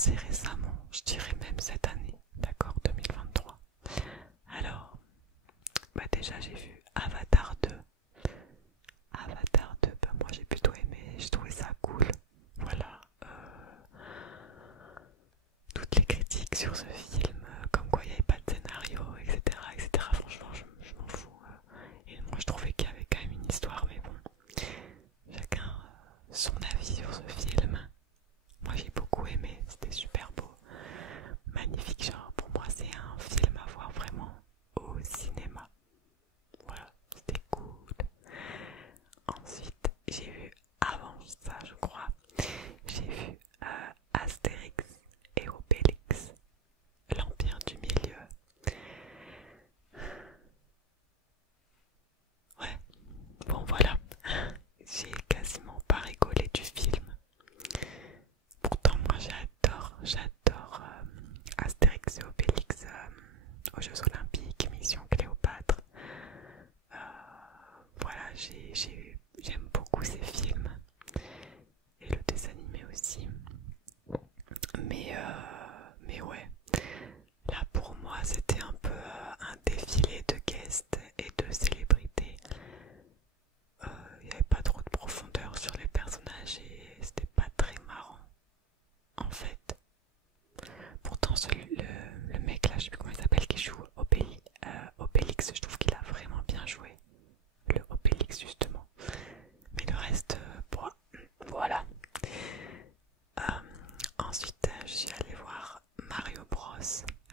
assez récemment, je dirais même cette année, d'accord, 2023. Alors, bah déjà j'ai vu Avatar 2. Avatar 2, bah moi j'ai plutôt aimé, j'ai trouvé ça cool. Voilà. Toutes les critiques sur ce film, comme quoi il n'y avait pas de scénario, etc. etc. Franchement, je m'en fous. Et moi je trouvais qu'il y avait quand même une histoire, mais bon, chacun son avis sur ce film. Moi j'ai beaucoup aimé, c'était super beau, magnifique. Genre pour moi c'est un film à voir vraiment au cinéma. Voilà, c'était cool. Ensuite j'ai vu, avant ça je crois, j'ai vu Astérix et Obélix, l'Empire du Milieu. Ouais, bon voilà, j'ai quasiment pas rigolé du film. Pourtant moi j'adore Astérix et Obélix aux Jeux Olympiques, Mission Cléopâtre. Euh, voilà, j'aime beaucoup ces films et le dessin animé aussi. Mais ouais, là pour moi c'était un peu un défilé de guests et de célébrités. Il n'y avait pas trop de profondeur sur les personnages et c'était pas très marrant en fait. Pourtant le mec là, je sais plus comment il s'appelle, qui joue Obélix, je trouve qu'il a vraiment bien joué. Le Obélix justement. Mais le reste, bon, voilà. Ensuite, je suis allée voir Mario Bros.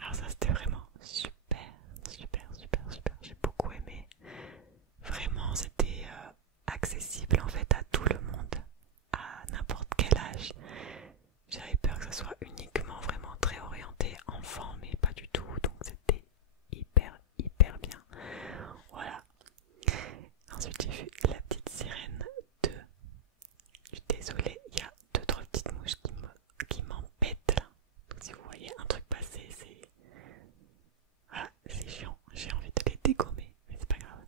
Alors ça c'était vraiment super, super, super, super. J'ai beaucoup aimé. Vraiment, c'était accessible en fait à tout le monde, à n'importe quel âge. J'avais peur que ce soit uniquement vraiment très orienté enfant, mais pas du tout. Donc c'était hyper, hyper bien. Voilà. Ensuite, j'ai vu La Petite Sirène 2. Je suis désolée, il y a deux trois petites mouches qui m'embêtent là. Donc, si vous voyez un truc passer, c'est... Voilà, c'est chiant. J'ai envie de les dégommer, mais c'est pas grave.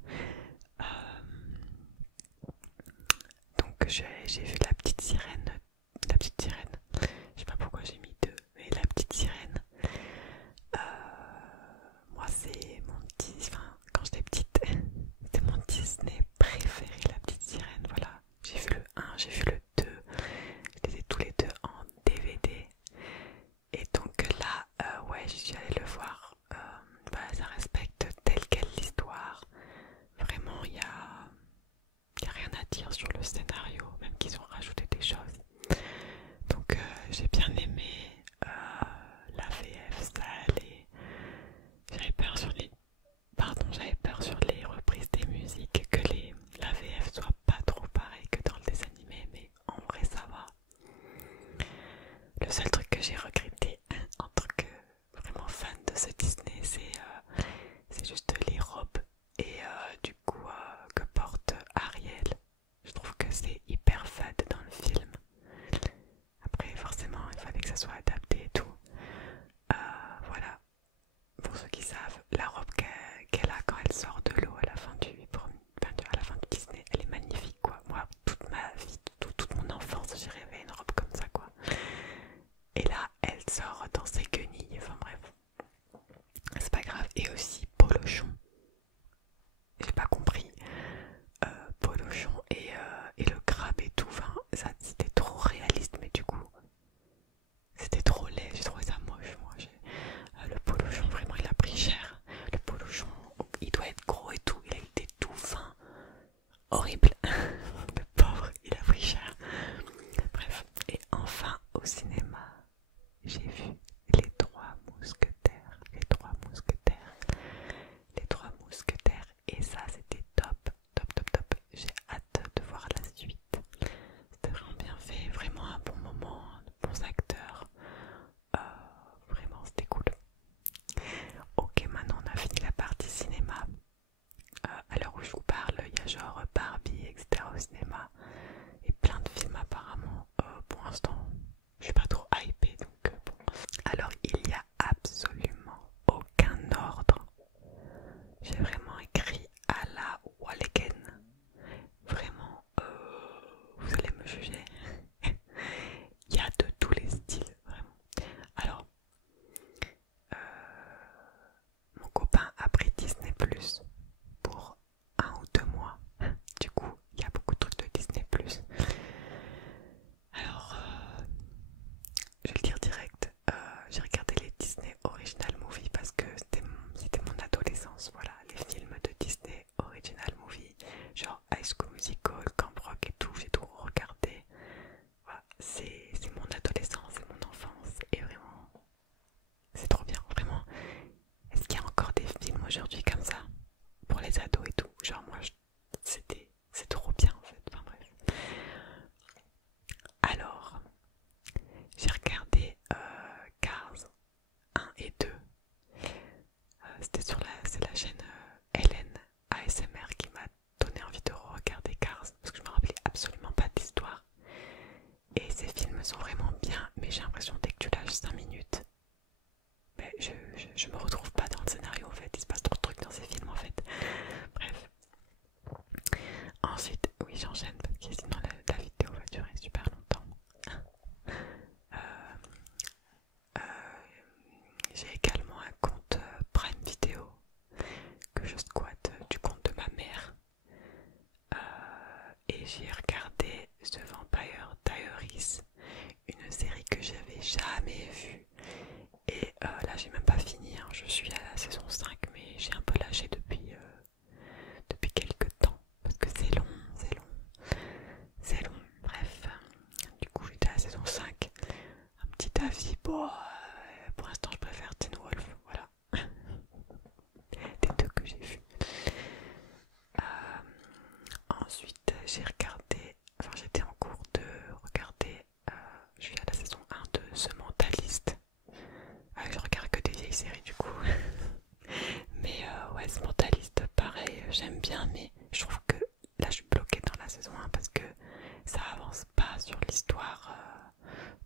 Donc j'ai vu La Petite Sirène. La Petite Sirène. Je sais pas pourquoi j'ai mis deux, mais La Petite Sirène. Moi c'est mon petit... Enfin, quand j'étais petite, c'était mon Disney préféré, La Petite Sirène. Voilà. J'ai vu le 1, j'ai vu le 2. Je les ai tous les deux en DVD. Et donc là, ouais, j'y suis allée le voir. Bah, ça respecte telle quelle l'histoire. Vraiment, y a rien à dire sur le scénario, même qu'ils ont rajouté des choses. Donc j'ai bien aimé la VF, ça allait. J'avais peur sur les... Pardon, j'avais peur sur les reprises des musiques que la VF soit pas trop pareil que dans le dessin animé, mais en vrai ça va. Le seul truc que j'ai regretté en tant que vraiment fan de ce Disney, c'est juste les robes et du coup que porte Ariel. Je trouve que c'est hyper fade dans le film. Après forcément il fallait que ça soit adapté et tout. Voilà, pour ceux qui savent, la robe qu'elle a quand elle sort de l'eau à la fin à la fin du Disney, elle est magnifique quoi. Moi toute ma vie, toute mon enfance j'ai rêvé une robe comme ça quoi. Et là elle sort dans ses guenilles, enfin bref, c'est pas grave. Et aussi Polochon, j'ai pas compris. Polochon et le crabe et tout, enfin, ça c'était trop réaliste, mais du coup c'était trop laid, j'ai trouvé ça moche. Moi le Polochon vraiment il a pris cher. Le Polochon il doit être gros et tout, il a été tout fin, horrible. Le pauvre il a pris cher. Bref, et enfin au cinéma j'ai vu Les Trois Mousquetaires. Les Trois Mousquetaires. Les Trois Mousquetaires. Et ça, c'était top, top, top, top. J'ai hâte de voir la suite. C'était vraiment bien fait, vraiment un bon moment, de bons acteurs. Vraiment, c'était cool. Ok, maintenant on a fini la partie cinéma. À l'heure où je vous parle, il y a genre Barbie mais j'ai l'impression dès que tu lâches 5 minutes, ben, je me retrouve pas dans le scénario en fait, il se passe trop de trucs dans ces films en fait. Bref. Ensuite, oui j'enchaîne parce que sinon la vidéo va durer super longtemps. Euh, j'ai également un compte Prime Video que je squatte du compte de ma mère. Et j'ai regardé The Vampire Diaries, une série que j'avais jamais vue. Et là j'ai même pas fini, hein. Je suis à la saison 5 mais j'ai un peu lâché depuis quelques temps. Parce que c'est long, c'est long, c'est long. Bref, du coup j'étais à la saison 5. Un petit avis, bon, pour l'instant je préfère Teen Wolf, voilà. Des deux que j'ai vus. Ensuite j'ai regardé, enfin j'étais en cours de regarder, je suis à la saison 1 de The Mentalist. Je regarde que des vieilles séries du coup. Mais ouais, ce Mentalist pareil, j'aime bien, mais je trouve que là je suis bloquée dans la saison 1 parce que ça avance pas sur l'histoire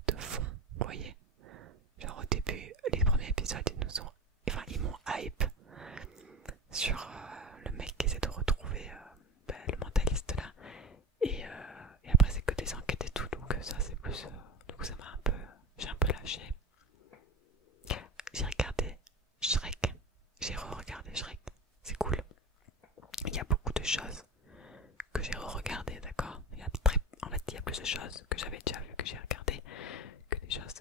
de fond, vous voyez. Genre au début, les premiers épisodes ils m'ont hype sur le mec qui essaie de retrouver le mentaliste là. Et après c'est que des enquêtes et tout, donc ça c'est plus... du coup ça m'a un peu... j'ai un peu lâché. J'ai regardé Shrek, j'ai re-regardé Shrek, c'est cool. Il y a beaucoup de choses que j'ai re-regardées, d'accord. En fait il y a plus de choses que j'avais déjà vues que j'ai regardées que des choses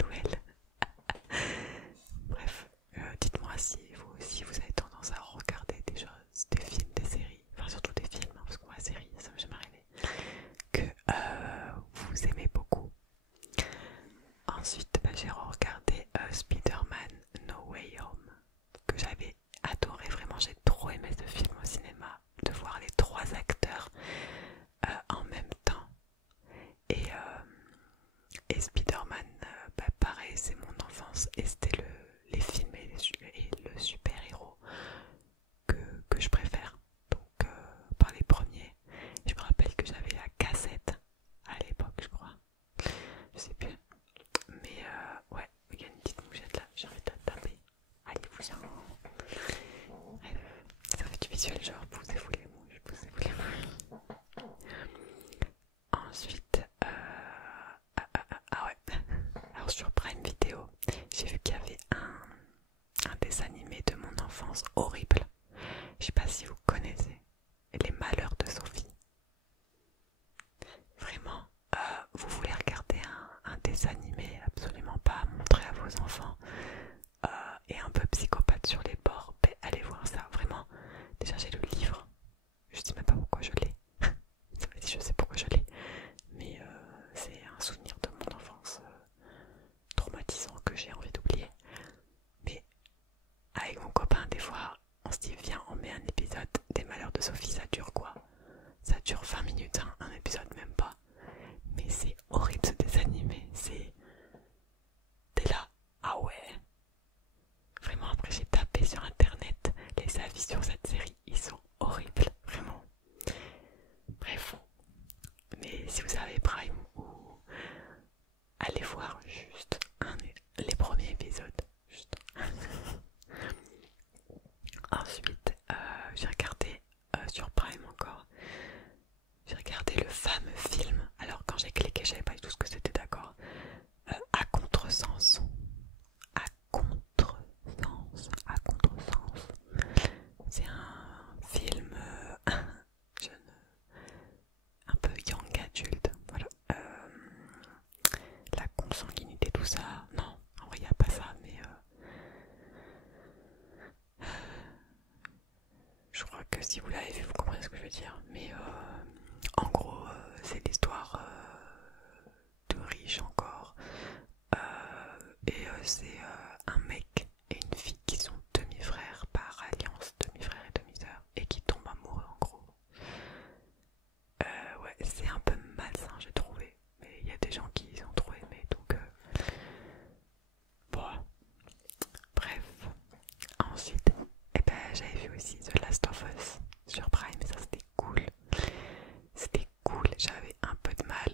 nouvelles. Bref, dites-moi si vous aussi vous avez tendance à regarder des choses, des films, des séries, enfin surtout des films, hein, parce que moi la série ça m'est jamais arrivé, que vous aimez beaucoup. Ensuite j'ai regardé Spider-Man No Way Home, que j'avais adoré, vraiment j'ai trop aimé ce film au cinéma, de voir les trois acteurs en même temps. Et Spider-Man, pareil, c'est mon enfance et c'était les films et le super-héros que je préfère. Donc, par les premiers, je me rappelle que j'avais la cassette à l'époque, je crois. Je sais plus. Mais ouais, il y a une petite mouchette là, j'ai envie de la taper. Allez-vous-en. Bref, ça fait du visuel, genre poussez-vous les mouches, poussez-vous les mouches. Ensuite, ah ouais, alors sur Prime Video, j'ai vu qu'il y avait un dessin animé de mon enfance horrible. Je sais pas si vous connaissez Les Malheurs de Sophie. Vraiment, vous voulez regarder un dessin animé absolument pas à montrer à vos enfants et un peu psychopathe sur les bords, ben, allez voir ça. Vraiment, déjà j'ai le livre, je sais même pas pourquoi je l'ai. Je sais pourquoi je l'ai, mais c'est un souvenir de mon enfance traumatisant que j'ai envie d'oublier. Mais avec mon copain, des fois, on se dit viens, on met un épisode des Malheurs de Sophie. Ça dure quoi? Ça dure 20 minutes, hein, un épisode même pas. Mais c'est horrible ce dessin animé. T'es là, ah ouais. Vraiment, après j'ai tapé sur internet les avis sur cette série, ils sont horribles, vraiment. Bref, mais si vous avez Prime ou allez voir juste les premiers épisodes. Juste. Ensuite, j'ai regardé sur Prime encore. J'ai regardé le fameux film. Alors quand j'ai cliqué, je savais pas du tout ce que c'était, d'accord. À contresens. À contresens. À contresens. C'est un film jeune, un peu young adulte. Voilà. La consanguinité, tout ça. Non, en vrai, il n'y a pas ça, mais je crois que si vous l'avez vu, vous comprenez ce que je veux dire. Mais en gros, c'est l'histoire de riches encore. Et c'est un mec et une fille qui sont demi-frères par alliance, demi-frères et demi-sœurs, et qui tombent amoureux en gros. Ouais, c'est un peu malsain, j'ai trouvé. Mais il y a des gens qui ont trop aimé, donc bon. Bref. Ensuite, j'avais vu aussi The Last of Us sur Prime, et ça c'était cool. C'était cool, j'avais un peu de mal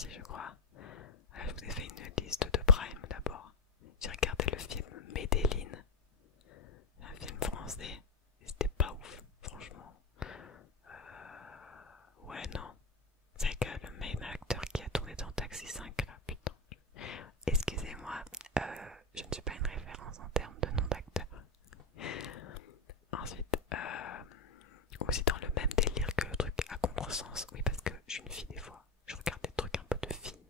aussi, je crois. Je vous ai fait une liste de Prime d'abord. J'ai regardé le film Medellin, un film français, et c'était pas ouf, franchement. Ouais, non. C'est que le même acteur qui a tourné dans Taxi 5 là, putain. Excusez-moi, je ne suis pas une référence en termes de nom d'acteur. Ensuite, aussi dans le même délire que le truc à contresens, oui, parce que je suis une fille des fois, je regarde des trucs un peu de filles.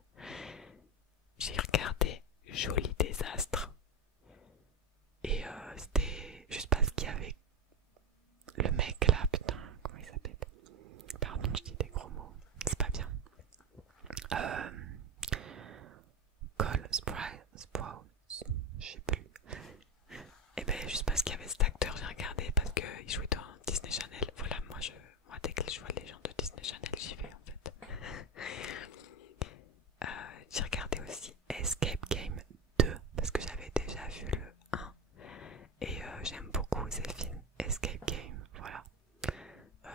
J'ai regardé Joli Désastre et c'était juste parce qu'il y avait le mec là, putain, comment il s'appelle? Pardon, je dis des gros mots, c'est pas bien. Cole Sprouse, je sais plus. Et ben juste parce qu'il y avait cet acteur, j'ai regardé parce qu'il jouait dans Disney Channel. Voilà, moi dès que je vois les gens de Disney Channel, j'y vais en fait. J'ai regardé aussi Escape Game 2 parce que j'avais déjà vu le 1 et j'aime beaucoup ces films Escape Game, voilà.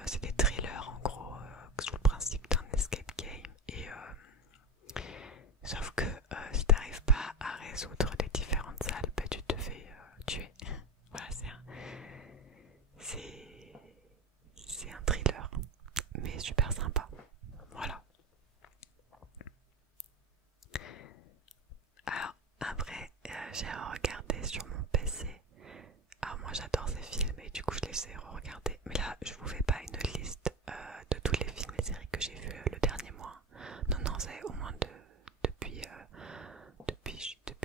C'est des thrillers en gros sous le principe d'un escape game et sauf que si t'arrives pas à résoudre les différentes salles, bah, tu te fais tuer. Voilà, c'est un thriller mais super sympa, voilà. Alors après j'ai regardé sur mon PC. Alors moi j'adore ces films et du coup je les ai re-regardés. Mais là je vous fais pas une liste de tous les films et séries que j'ai vus le dernier mois. Non non, c'est au moins depuis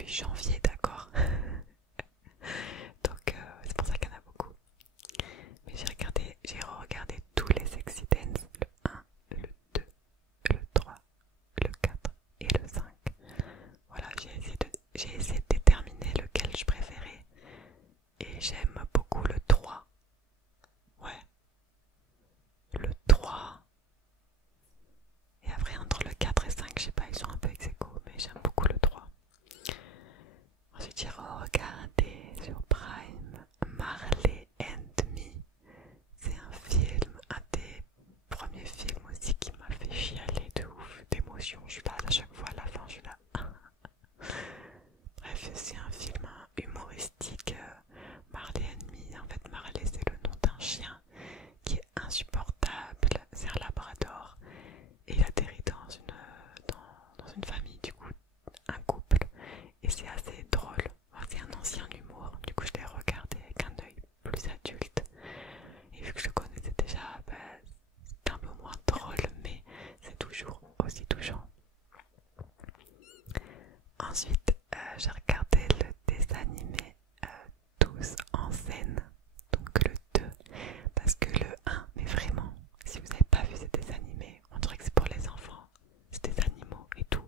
janvier, d'accord. Donc c'est pour ça qu'il y en a beaucoup. Mais j'ai re-regardé tous les Sexy Dance, le 1, le 2, le 3, le 4 et le 5. Voilà, j'ai essayé de déterminer lequel je préférais. Et j'aime beaucoup le 3. Ouais. Le 3. Et après entre le 4 et 5, je sais pas, ils sont un peu ex-aequo, mais j'aime beaucoup le 3. Ensuite j'ai regardé sur Prime Marley and Me. C'est un film, un des premiers films aussi qui m'a fait chialer de ouf, d'émotion. Je suis là à chaque fois à la fin, je suis là. Bref, c'est un film humoristique. Marley and Me, en fait Marley c'est le nom d'un chien qui est insupportable, c'est un labrador et il atterrit dans une famille, du coup un couple, et c'est assez drôle. Enfin, c'est un ancien humour, du coup je l'ai regardé avec un œil plus adulte et vu que je le connaissais déjà, bah, c'est un peu moins drôle mais c'est toujours aussi touchant. Ensuite j'ai regardé le dessin animé Tous en scène, donc le 2, parce que le 1, mais vraiment, si vous n'avez pas vu ces dessins animés, on dirait que c'est pour les enfants, c'est des animaux et tout,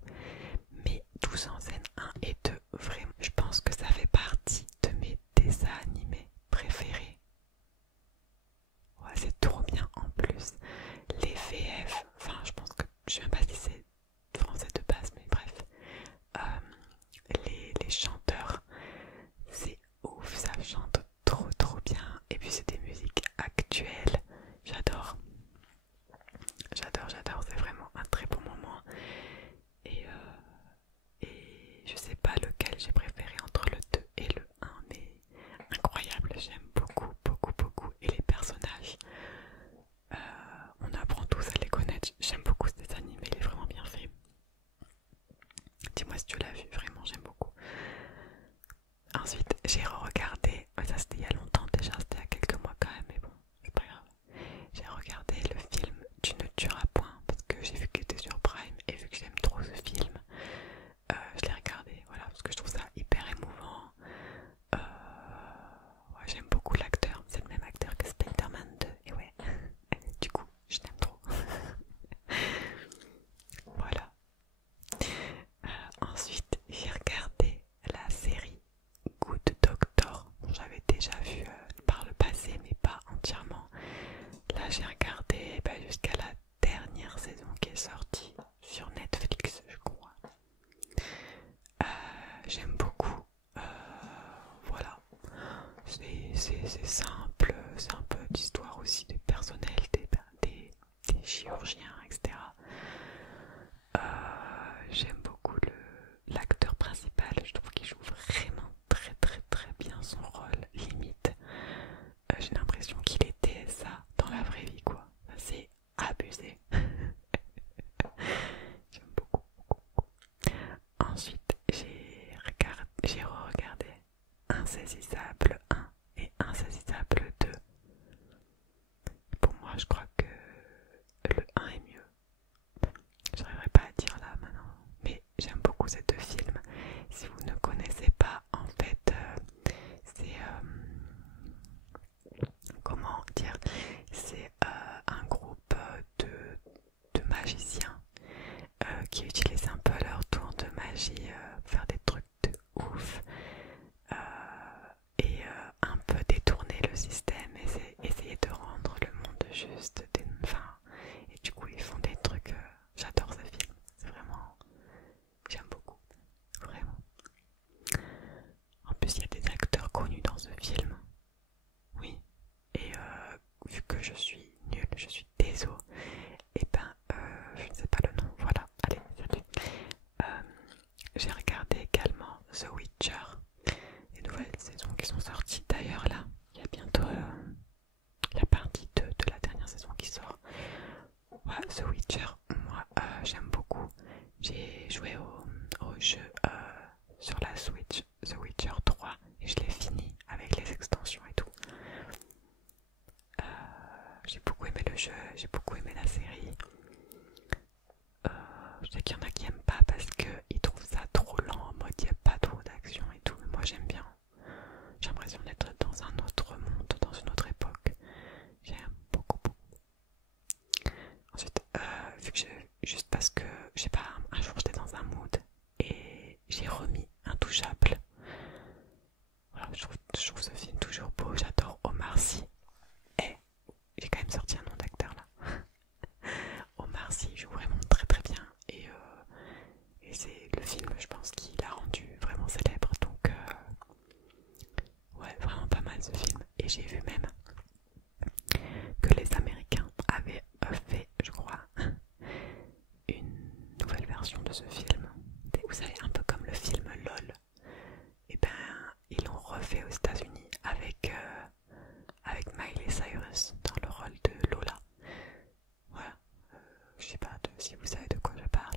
mais Tous en scène 1 et 2, vraiment, je pense que ça fait partie de mes dessins animés préférés. Ouais, c'est trop bien en plus. Les VF, enfin je pense que, je sais même pas si c'est français de base, mais bref, les chanteurs, c'est ouf, ça chante trop bien. Et puis c'est des musiques actuelles. J'adore. J'adore, c'est vraiment un très bon moment. Et je sais pas lequel j'ai préféré entre le 2 et le 1, mais incroyable, j'aime beaucoup. Et les personnages, on apprend tous à les connaître. J'aime beaucoup cet anime, il est vraiment bien fait. Dis-moi si tu l'as vu, vraiment j'aime beaucoup. Ensuite j'ai re-regardé, ça c'était il y a longtemps déjà, c'était il y a quelques mois quand même, mais bon, c'est pas grave. J'ai regardé le film Tu ne tueras point parce que j'ai vu qu'il était sur Prime et vu que j'aime trop ce film, je l'ai regardé, voilà, parce que je trouve ça hyper émouvant. Ouais, j'aime beaucoup l'acteur, c'est le même acteur que Spider-Man 2 et ouais, du coup je l'aime trop. Voilà. Ensuite j'ai regardé la série Good Doctor, dont j'avais déjà vu par le passé mais pas entièrement. Là j'ai regardé jusqu'à la dernière saison qui est sortie sur Netflix, je crois. J'aime beaucoup. Voilà. C'est simple, c'est un peu d'histoire aussi des personnels, des chirurgiens, etc. j'ai re-regardé Insaisissable 1 et Insaisissable 2. Pour moi, je crois que le 1 est mieux. J'arriverai pas à dire là maintenant, mais j'aime beaucoup ces deux films. Si vous ne connaissez pas, en fait, c'est comment dire, c'est un groupe de magiciens qui utilisent un peu leur tour de magie pour faire des trucs de ouf et un peu détourner le système et essayer de rendre le monde juste. Enfin, et du coup, ils font des trucs. J'adore ce film, c'est vraiment. J'aime beaucoup, vraiment. En plus, il y a des acteurs connus dans ce film. Oui, et vu que je suis nulle, je suis désolée, et ben je ne sais pas le nom, voilà, allez, salut. J'ai regardé également The Witcher, les nouvelles saisons qui sont sorties d'ailleurs là, il y a bientôt la partie 2 de la dernière saison qui sort. Ouais, The Witcher, moi j'aime beaucoup, j'ai joué au jeu sur la Switch, The Witcher 3, et je l'ai fini avec les extensions et tout. J'ai beaucoup aimé le jeu, j'ai beaucoup aimé la série. Je sais qu'il y en a qui aiment pas parce qu'ils trouvent ça trop lent, en mode il n'y a pas trop d'action et tout, mais moi j'aime bien. J'ai l'impression d'être dans un autre monde, dans une autre époque. J'aime beaucoup, beaucoup. Ensuite, vu que juste parce que, je sais pas, un jour j'étais dans un mood et j'ai remis Intouchable. Voilà, je trouve ce film toujours beau, j'adore Omar Sy. Et j'ai quand même sorti un nom d'acteur là. Omar Sy joue vraiment très très bien et c'est le film, je pense, qui l'a rendu vraiment célèbre. Donc ouais, vraiment pas mal ce film. Et j'ai vu même que les Américains avaient fait, je crois, une nouvelle version de ce film. Vous savez, un peu comme le film LOL. Et ben, ils l'ont refait aux États-Unis avec Miley Cyrus dans le rôle de Lola. Voilà, je sais pas si vous savez de quoi je parle,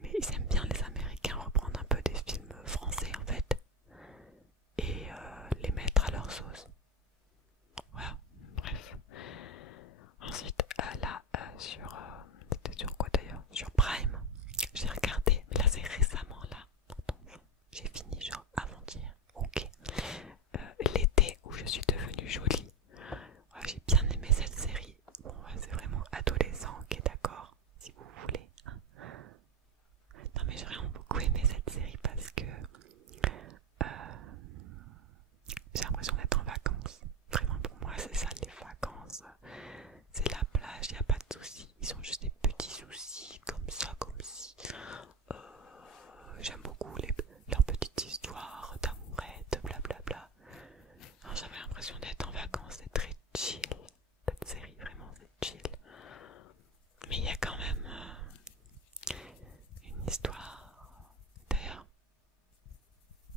mais ils aiment bien les Américains reprendre un peu des films français en fait et les mettre à leur sauce. Voilà, bref. Ensuite, là, c'était sur quoi d'ailleurs? Sur Prime, j'ai regardé, mais là c'est récemment là. Attends, j'ai fini genre avant-hier. Ok. L'été où je suis devenue jolie. Ouais, j'ai bien aimé cette série. Bon, ouais, c'est vraiment adolescent, ok, d'accord, si vous voulez. Hein. Non, mais j'ai vraiment beaucoup aimé cette série parce que j'ai l'impression d'être en vacances. Vraiment, pour moi, c'est ça les vacances. C'est la plage, il n'y a pas de soucis. Ils ont juste des petits soucis, comme ça, comme si. J'aime beaucoup leurs petites histoires d'amourette, blablabla. J'avais l'impression d'être en vacances, c'est très chill. Cette série, vraiment, c'est chill. Mais il y a quand même une histoire. D'ailleurs,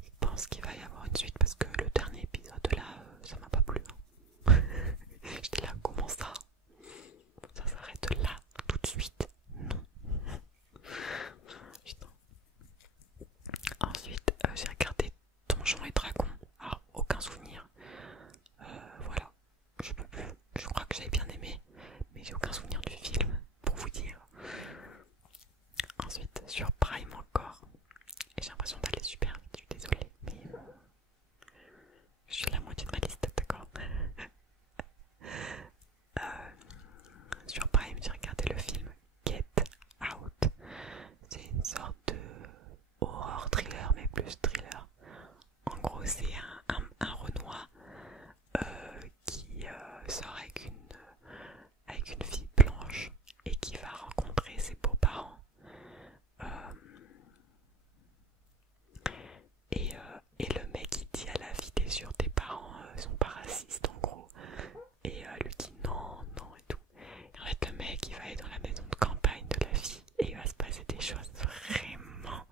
je pense qu'il va y avoir une suite parce que le dernier épisode là, ça m'a pas plu. J'étais là, comment ça? Ça s'arrête là, tout de suite? Non. Putain. Ensuite, j'ai regardé Donjons et Dragons. Alors, aucun souvenir. Voilà, je peux plus. Je crois que j'avais bien aimé, mais j'ai aucun souvenir du film, pour vous dire. Ensuite, sur Prime encore. Et j'ai l'impression d'aller super vite, je suis désolée, mais je suis à la moitié de ma liste, d'accord. Sur Prime, j'ai regardé le film Get Out. C'est une sorte de horror thriller, mais plus thriller. En gros, c'est un Renoir qui sort avec une fille blanche et qui va rencontrer ses beaux-parents. Et le mec il dit à la fille, t'es sûr tes parents sont pas racistes en gros, et elle lui dit non, non et tout. Et en fait le mec il va aller dans la maison de campagne de la fille et il va se passer des choses vraiment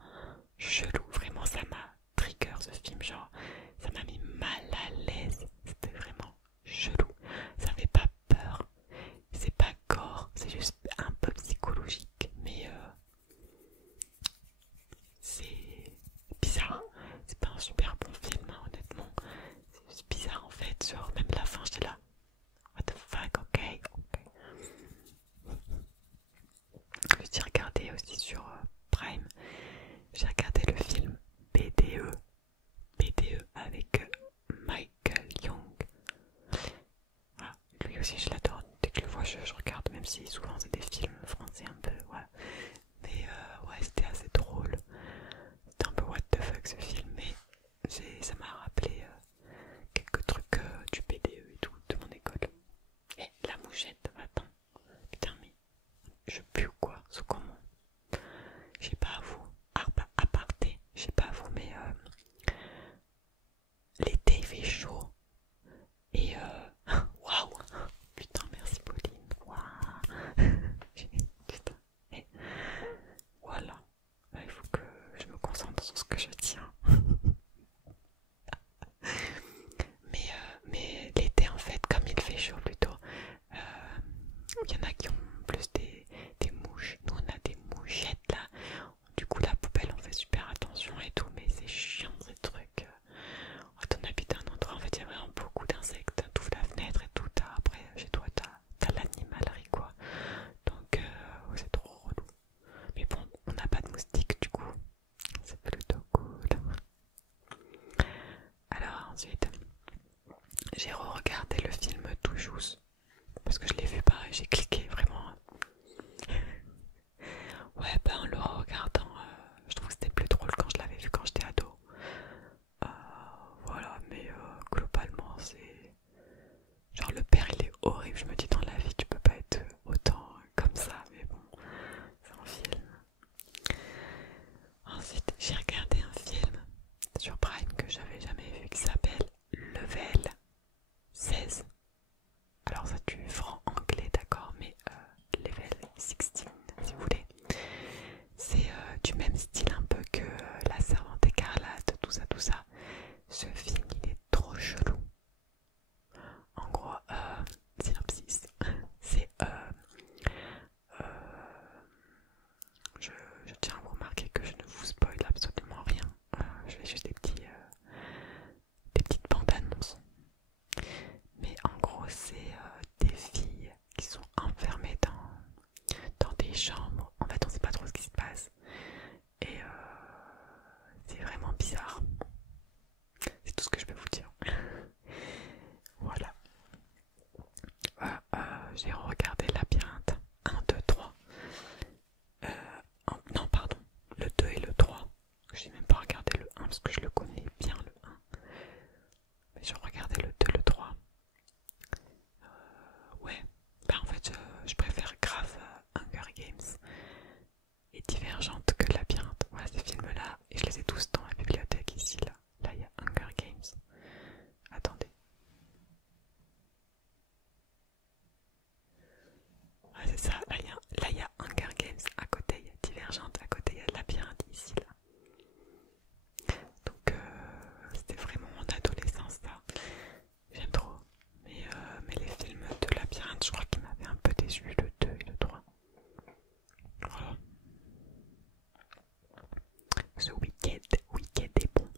chelou, vraiment ça m'a j'ai regardé le film BDE avec Michael Young. Ah, lui aussi je l'adore, dès que je le vois je regarde, même si souvent c'est des films français un peu, ouais. Mais ouais, c'était assez drôle. C'était un peu what the fuck ce film, mais ça m'a rappelé quelques trucs du BDE et tout, de mon école. Et la mouchette, attends, putain mais je pue ou quoi, c'est comment? Je sais pas vous, aparté, je sais pas vous, mais l'été il fait chaud et waouh, putain merci Pauline, waouh, putain, et voilà, là, il faut que je me concentre sur ce que je tiens. Mais l'été en fait, comme il fait chaud plutôt, il y en a qui ont plus des mouches. Nous on a des mouchettes là. Du coup la poubelle on fait super attention et tout, mais c'est chiant ces trucs. Quand on habite à un endroit, en fait il y a vraiment beaucoup d'insectes. T'ouvres la fenêtre et tout, après chez toi t'as l'animalerie quoi. Donc ouais, c'est trop relou. Mais bon, on n'a pas de moustiques du coup. C'est plutôt cool. Alors ensuite, j'ai re-regardé le film Toujours. Parce que je l'ai vu pareil, j'ai cliqué vraiment. Ouais, ben en le regardant, je trouve que c'était plus drôle quand je l'avais vu quand j'étais ado. Euh, voilà, mais globalement, c'est. Genre, le père il est horrible. Je me dis, dans la vie, tu peux pas être autant comme ça, mais bon, c'est un film. Ensuite, j'ai regardé un film sur Prime que j'avais jamais vu qui s'appelle Level 16. Alors, ça, tu franc anglais, d'accord, mais Level 16, si vous voulez. C'est du même style un peu que La Servante écarlate, tout ça, tout ça. Ce film, il est trop chelou. En gros, synopsis, c'est euh, je, je tiens à vous remarquer que je ne vous spoil absolument rien. Je fais juste des petites bandes annonces. Mais en gros, c'est des filles qui sont enfermées dans des chambres. En fait, on sait pas trop ce qui se passe. Et c'est vraiment bizarre. C'est tout ce que je peux vous dire. Voilà. J'ai regardé Labyrinthe 1, 2, 3. Non, pardon. Le 2 et le 3. J'ai même pas regardé le 1 parce que je le connais bien le 1. Mais j'ai regardé le 2, le 3. Ouais. Bah en fait, je préfère grave Hunger Games et Divergente que Labyrinthe. Voilà ces films-là. Et je les ai tous dans la bibliothèque ici, là. Là, il y a Hunger Games. Attendez. Ouais, c'est ça. Là, il y a Hunger Games à côté, il y a Divergente à côté, il y a Labyrinthe ici, là. Donc, c'était vraiment mon adolescence, ça. J'aime trop. Mais les films de Labyrinthe, je crois qu'ils m'avaient un peu déçu, le 2 et le 3. Voilà. Ce week-end est bon.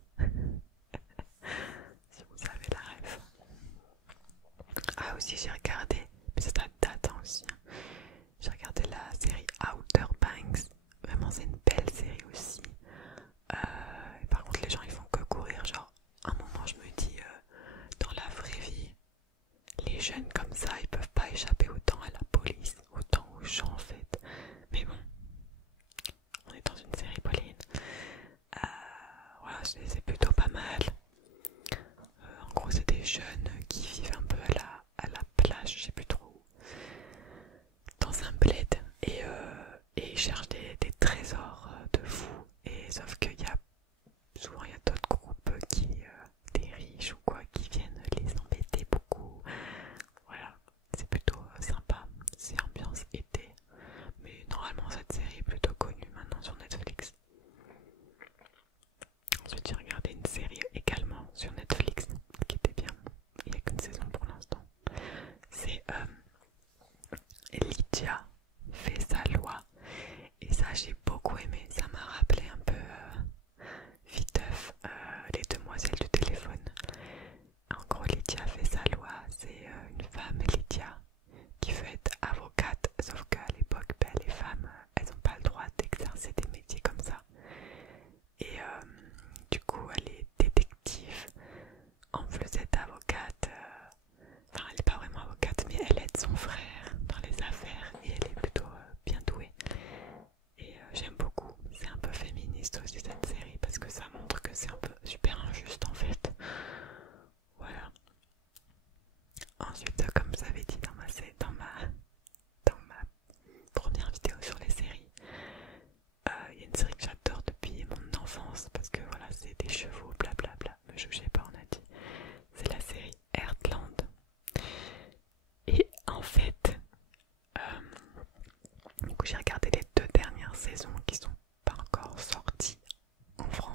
Si vous avez la rêve. Ah, aussi, j'ai regardé, mais ça date aussi. J'ai regardé la série Outer Banks. Vraiment, c'est une belle série aussi. Et par contre, les gens ils font que courir. Genre, à un moment, je me dis, dans la vraie vie, les jeunes comme ça, ils peuvent pas échapper autant à la police, autant aux gens en fait. Mais bon, on est dans une série Pauline. Voilà, c'est plutôt pas mal. En gros, c'est des jeunes qui vivent un peu à la plage, je sais plus trop où, dans un bled et ils cherchent des trésors de fous. Et sauf qu'il y a souvent il y a d'autres groupes des riches ou quoi qui viennent les embêter beaucoup. Voilà,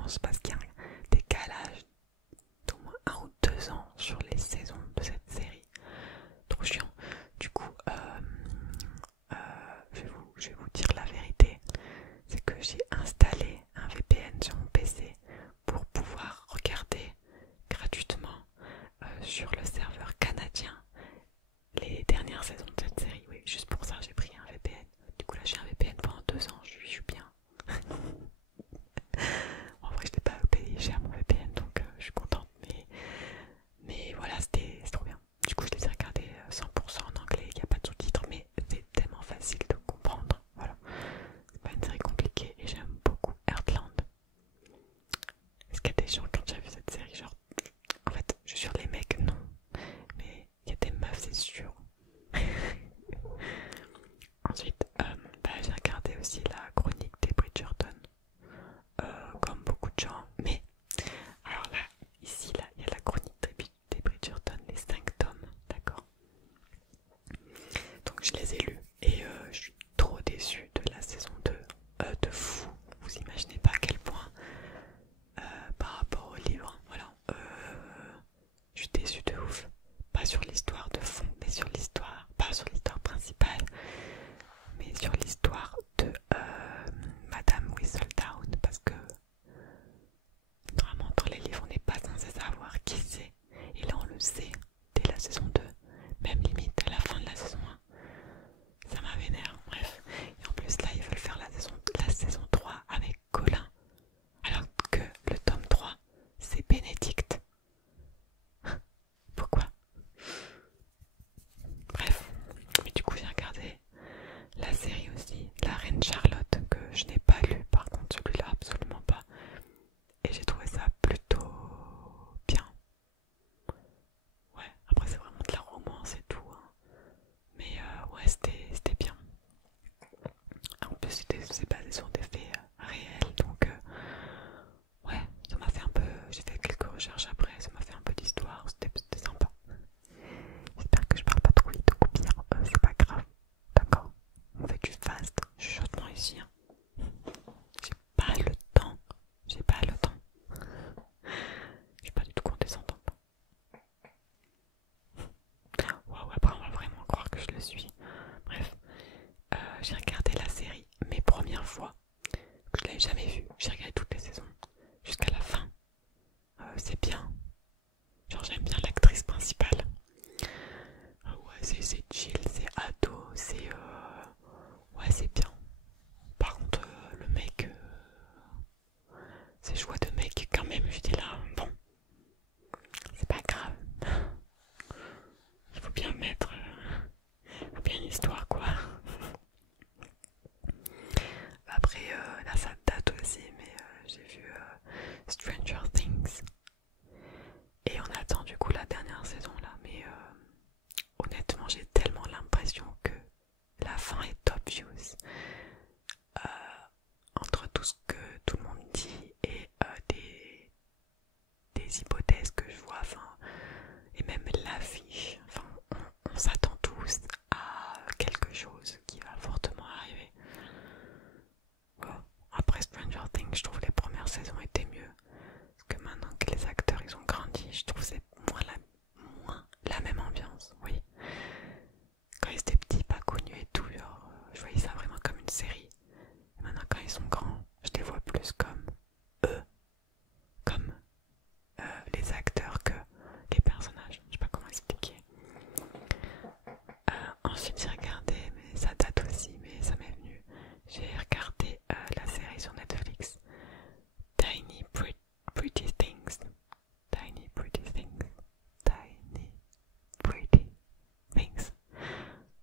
pense parce qu'il y a un décalage d'au moins 1 ou 2 ans sur les saisons de cette série. Trop chiant. Du coup, je vais vous dire la vérité, c'est que j'ai installé un VPN sur mon PC pour pouvoir regarder gratuitement sur le serveur canadien les dernières saisons de cette série. Oui, juste pour ça j'ai pris un VPN. Du coup là j'ai un VPN pendant 2 ans, je suis bien. En vrai je n'ai pas payé cher mon VPN donc je suis contente, mais voilà, c'est trop bien. Du coup je les ai regardés 100% en anglais, il n'y a pas de sous-titres, mais c'est tellement facile de comprendre. Voilà, c'est pas une série compliquée et j'aime beaucoup Heartland. Est-ce qu'il y a des gens quand j'ai vu cette série, genre, en fait je suis sûr les mecs non, mais il y a des meufs c'est sûr. Ensuite, j'ai regardé aussi la chronique des Bridgerton, comme beaucoup de gens, mais alors là, ici, là, il y a la chronique des Bridgerton, les 5 tomes, d'accord. Donc je les ai lus et je suis trop déçue de la saison 2, de fou. Vous imaginez pas à quel point, par rapport au livre, voilà, je suis déçue de ouf. Pas sur l'histoire de fond, mais sur l'histoire, pas sur l'histoire principale, mais sur l'histoire de Madame Whistledown, parce que normalement dans les livres on n'est pas censé savoir qui c'est, et là on le sait dès la saison 2, même limite à la fin de la saison 1. Ça m'a vénère, bref. Et en plus là ils veulent faire la saison 3 avec Colin, alors que le tome 3 c'est Bénédicte. Pourquoi? Bref, mais du coup j'ai regardé la série aussi, La Reine Charlotte, que je n'ai pas lu, par contre celui-là absolument pas, et j'ai trouvé ça plutôt bien. Ouais, après c'est vraiment de la romance et tout, hein. Mais ouais, c'était bien. En plus c'est basé sur des faits réels, donc ouais, ça m'a fait un peu, j'ai fait quelques recherches après, ça m'a fait un peu d'histoire, c'était sympa. J'espère que je parle pas trop vite, ou bien c'est pas grave, d'accord. On fait du fast, chuchotement ici, hein. J'ai pas le temps, j'ai pas le temps. Je suis pas du tout condescendante. Waouh, après on va vraiment croire que je le suis. Bref, j'ai regardé la série mes premières fois, que je l'avais jamais vue. J'ai regardé toutes les saisons jusqu'à la fin. C'est bien. Genre j'aime bien l'actrice principale. Ouais, c'est chill, c'est ado, c'est ouais, c'est bien. Par contre, le mec, ses choix de mec quand même, je dis là, bon, c'est pas grave. Il faut bien mettre, faut bien une histoire quoi. Après, là ça date aussi, mais j'ai vu Stranger Things. Et on attend du coup la dernière saison là, mais honnêtement j'ai tellement l'impression que la fin est obvious. Entre tout ce que tout le monde dit et des hypothèses que je vois, enfin, et même l'affiche, enfin, on s'attend tous à quelque chose qui va fortement arriver. Bon, après Stranger Things, je trouve les premières saisons étaient mieux. Parce que maintenant que les acteurs ils ont grandi, je trouve que c'est moins la même ambiance, oui. Quand ils étaient petits, pas connus et tout, genre, je voyais ça vraiment comme une série. Et maintenant quand ils sont grands, je les vois plus comme eux, comme les acteurs que les personnages. Je sais pas comment expliquer. Ensuite j'ai regardé, mais ça date aussi, mais ça m'est venu. J'ai regardé la série sur Netflix, Tiny Pretty Things. Tiny Pretty Things. Tiny Pretty Things.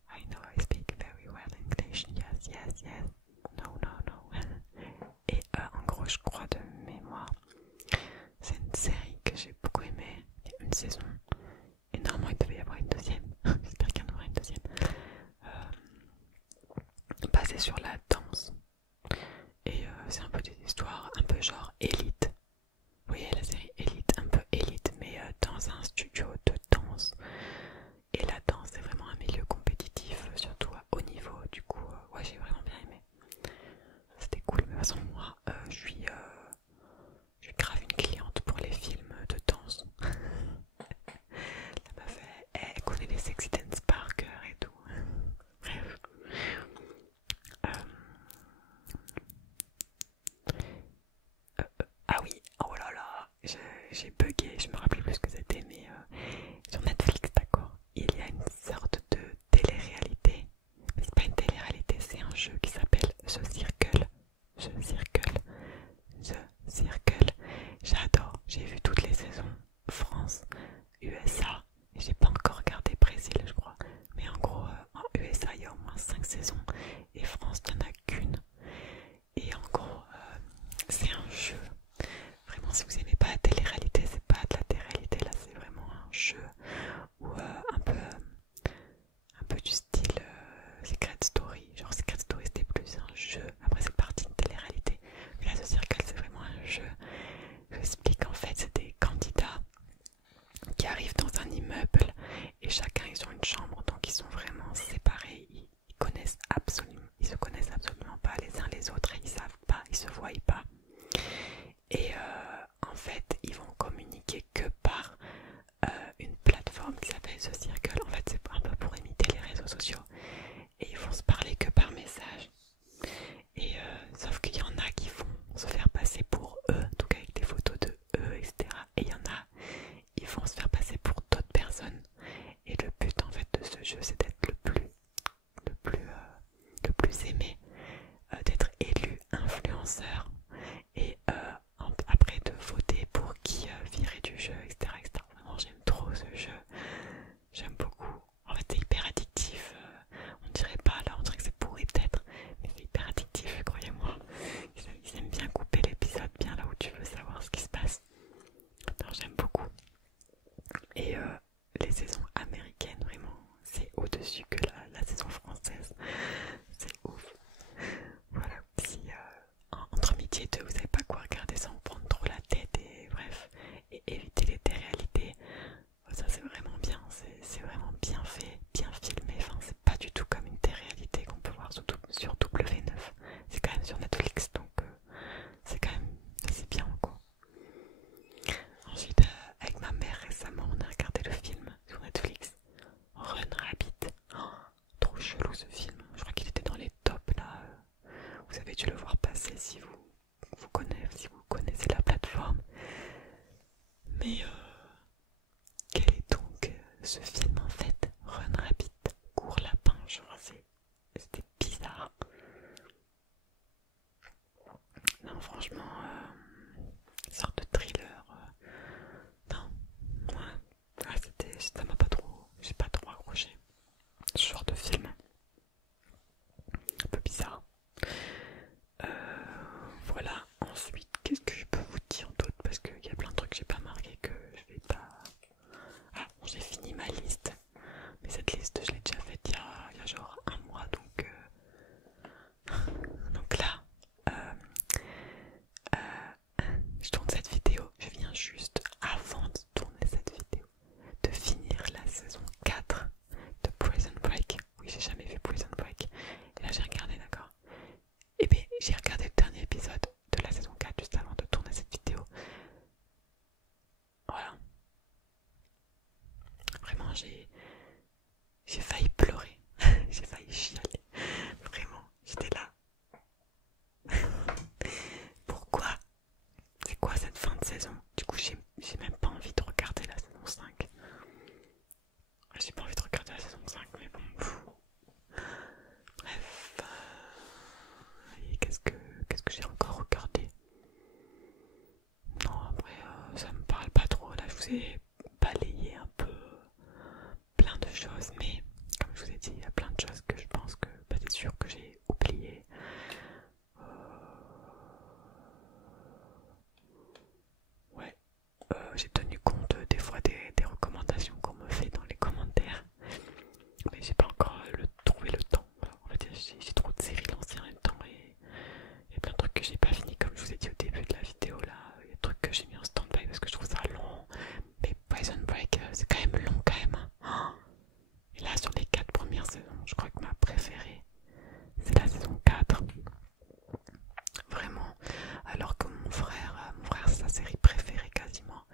I know I speak very well English. Yes, yes, yes. No, no, no. Et en gros, je crois de mémoire, c'est une série que j'ai beaucoup aimée. Il y a une saison. Et normalement, il devait y avoir une deuxième. J'espère qu'il y en aura une deuxième. Basée sur la danse. Et c'est un peu des histoires un peu genre élite. Vous voyez la série Élite, un peu élite, mais dans un studio de danse. Et la danse, c'est vraiment un milieu compétitif, surtout à haut niveau. Du coup, ouais, j'ai vraiment bien aimé. C'était cool. Mais de toute façon, moi, je j'ai bugué, je me rappelle plus ce que c'était, mais sur Netflix, d'accord, il y a une sorte de télé-réalité. Mais c'est pas une télé-réalité, c'est un jeu qui s'appelle The Circle. The Circle. The Circle. J'adore, j'ai vu toutes les saisons. France, USA, et j'ai pas encore regardé Brésil, je crois. Mais en gros, en USA, il y a au moins 5 saisons, et France, il n'y en a qu'une. Et en gros, c'est un jeu. Vraiment, si vous aimez pas la télé-réalité, c'est pas de la télé-réalité, là, c'est vraiment un jeu où un peu du style Secret Story. Genre Secret Story, c'était plus un jeu. Après, c'est parti de télé-réalité. Mais là, The Circle, c'est vraiment un jeu. Je vous explique, en fait, c'est des candidats qui arrivent dans un immeuble et chacun ils ont une chambre, donc ils sont vraiment séparés, ils se connaissent absolument pas les uns les autres et ils savent pas, ils se voient pas. Et en fait ils vont communiquer que par une plateforme qui s'appelle The Circle. En fait c'est un peu pour imiter les réseaux sociaux et ils vont se parler que par message. Et sauf qu'il y en a qui vont se faire passer pour eux, donc avec des photos de eux, etc. Et il y en a, ils vont se faire passer pour d'autres personnes. Et le but en fait de ce jeu, c'est d'être le plus aimé, d'être élu influenceur et après de voter pour qui virer du jeu, etc., etc. Vraiment, j'aime trop ce jeu. J'aime beaucoup. En fait, c'est hyper addictif. On dirait pas là, on dirait que c'est pourri peut-être, mais c'est hyper addictif, croyez-moi. Ils aiment bien couper l'épisode bien là où tu veux savoir ce qui se passe. Alors, j'aime beaucoup. Et les saisons américaines, vraiment, c'est au-dessus que la saison française. C'est ouf. Voilà, si entre midi et deux, vous savez pas quoi regarder sans vous prendre trop la tête et bref, et éviter les téléréalités, ça c'est vraiment bien, c'est vraiment bien fait, bien filmé. Enfin, c'est pas du tout comme une téléréalité qu'on peut voir sur W9. C'est quand même sur Netflix, donc c'est quand même assez bien quoi. Ensuite, avec ma mère récemment, on a regardé le film sur Netflix, Run Rabbit. Oh, trop chelou ce film. Je crois qu'il était dans les tops là. Vous avez dû le voir passer si vous connaissez la plateforme. Mais quel est donc ce film en fait? Run Rabbit, Cours Lapin, genre c'était bizarre. Non, franchement, une sorte de thriller. Non, ouais, ça m'a pas trop, j'ai pas trop accroché. Ce genre de film, un peu bizarre. Voilà, ensuite, qu'est-ce que je peux vous dire d'autre? Parce qu'il y a plein de trucs que j'ai pas marqué que je vais pas. Ah, bon, j'ai fini ma liste, mais cette liste je l'ai déjà faite il y a genre un mois, donc là, je tourne cette vidéo, je viens juste avant de tourner cette vidéo de finir la saison 4 de Prison Break. Oui, j'ai jamais vu Prison Break. Et là j'ai regardé, d'accord. Et bien j'ai regardé le dernier épisode de la saison 4 juste avant de tourner cette vidéo. Voilà. Vraiment j'ai failli pleurer. J'ai failli chialer. Vraiment, j'étais là. Pourquoi? C'est quoi cette fin de saison? Du coup j'ai même pas envie de regarder la saison 5. J'ai pas envie de regarder la saison 5, mais bon. Bref. Et qu'est-ce que j'ai encore regardé? Non, après ça me parle pas trop. Là je vous ai balayé un peu plein de choses, mais comme je vous ai dit, il y a plein de choses que je pense que c'est sûr que j'ai oublié. Ouais, j'ai tenu compte des fois des recommandations qu'on me fait dans les commentaires, mais j'ai pas encore trouvé le temps. En fait, j'ai trop de séries lancées en même temps et il y a plein de trucs que j'ai pas fini, comme je vous ai dit au début de la vidéo là. Il y a des trucs que j'ai mis en stand-by parce que je trouve ça long. Mais Prison Break, c'est quand même long quand même. Et là, sur les 4 premières saisons, je crois que ma préférée, c'est la saison 4. Vraiment. Alors que mon frère, c'est sa série préférée quasiment.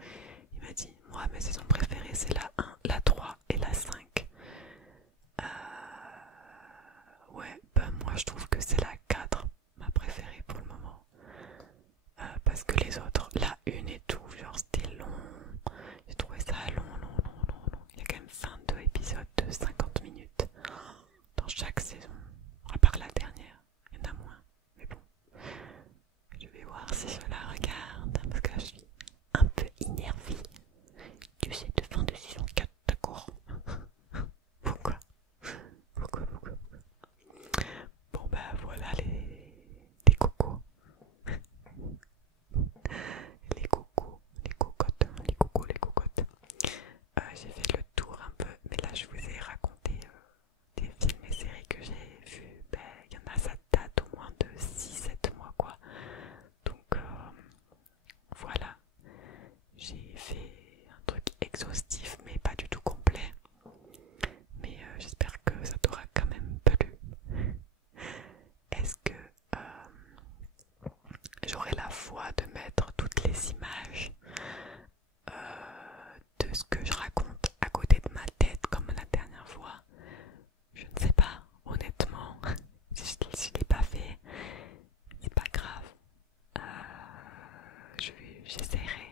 Il m'a dit, moi, mes saisons préférées, c'est la 1, la 3 et la 5. Ouais, moi, je trouve que c'est la 4, ma préférée pour le moment. Parce que les autres, la 1 et j'ai fait un truc exhaustif mais pas du tout complet. Mais j'espère que ça t'aura quand même plu. Est-ce que j'aurai la foi de mettre toutes les images de ce que je raconte à côté de ma tête comme la dernière fois? Je ne sais pas, honnêtement. Si je ne l'ai pas fait, c'est pas grave. J'essaierai